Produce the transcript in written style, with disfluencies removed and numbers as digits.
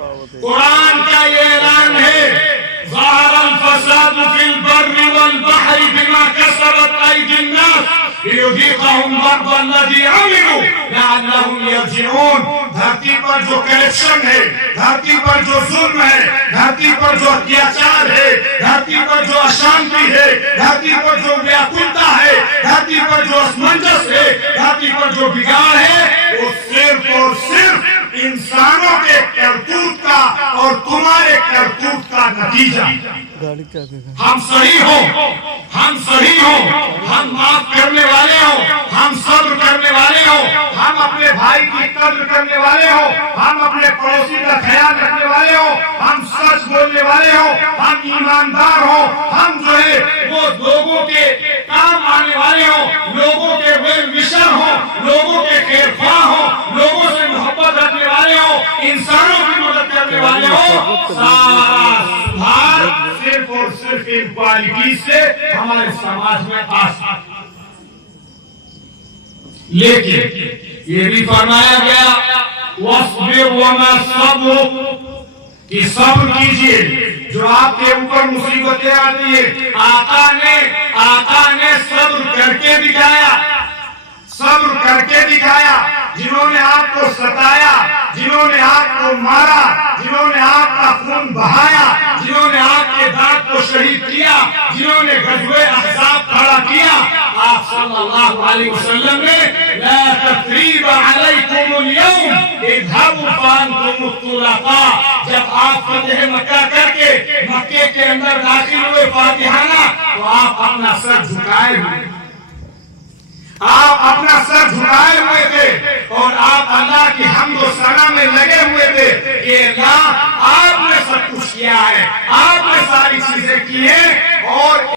قرآن کا یہ اعلان ہے ظہر الفساد فی البر والبحر بما کسبت ایدی الناس لیذیقہم بعض الذی عملوا لعلہم یرجعون. دھرتی پر جو کرپشن ہے، دھرتی پر جو ظلم ہے، دھرتی پر جو اتیاچار ہے، دھرتی پر جو اشانتی ہے، دھرتی پر جو ویاکلتا ہے، دھرتی پر جو اسمنجس ہے، دھرتی پر جو بگاڑ ہے، وہ صرف اور صرف انسانوں کے کرتوت کا اور تمہارے کرتوت کا نتیجہ. ہم صحیح ہوں، ہم صحیح ہوں، ہم معاف کرنے والے ہوں، ہم صبر کرنے والے ہوں، ہم اپنے بھائی کی قدر کرنے والے ہوں، ہم اپنے پڑوسی کا خیال رکھنے والے ہوں، ہم سچ بولنے والے ہوں، ہم ایماندار ہوں، ہم جو ہے وہ لوگوں کے کام آنے والے ہوں، لوگوں کے ویل وشر ہوں، لوگوں کے خیر خواہ ہوں، لوگوں سے محبت رکھنے والے ہوں، انسانوں کی مدد کرنے والے ہوں. سارا سدھار صرف اور صرف ان کوالٹی سے ہمارے سماج میں آ سکتا. لیکن یہ بھی فرمایا گیا وَاصْبِرْ وَمَا صَبْرُكَ کہ صبر کیجئے جو آپ کے اوپر مصیبتیں آتی ہیں. آقا نے صبر کر کے دکھایا، صبر کر کے دکھایا. جنہوں نے آپ کو ستایا، جنہوں نے آپ کو مارا، جنہوں نے آپ کا خون بہایا، جنہوں نے آپ کے دانت کو شہید کیا، جنہوں نے غزوہ احزاب کھڑا کیا، آپ صلی اللہ علیہ وسلم نے لا تثریب علیکم اليوم اذهبوا فانتم الطلقاء. جب آپ فتح مکہ کر کے مکے کے اندر داخل ہوئے فاتحانہ تو آپ اپنا سر جھکائے ہوئے، آپ اپنا سر جھکائے ہوئے تھے اور آپ اللہ کی حمد و ثنا میں لگے ہوئے تھے کہ اللہ آپ نے سب کچھ کیا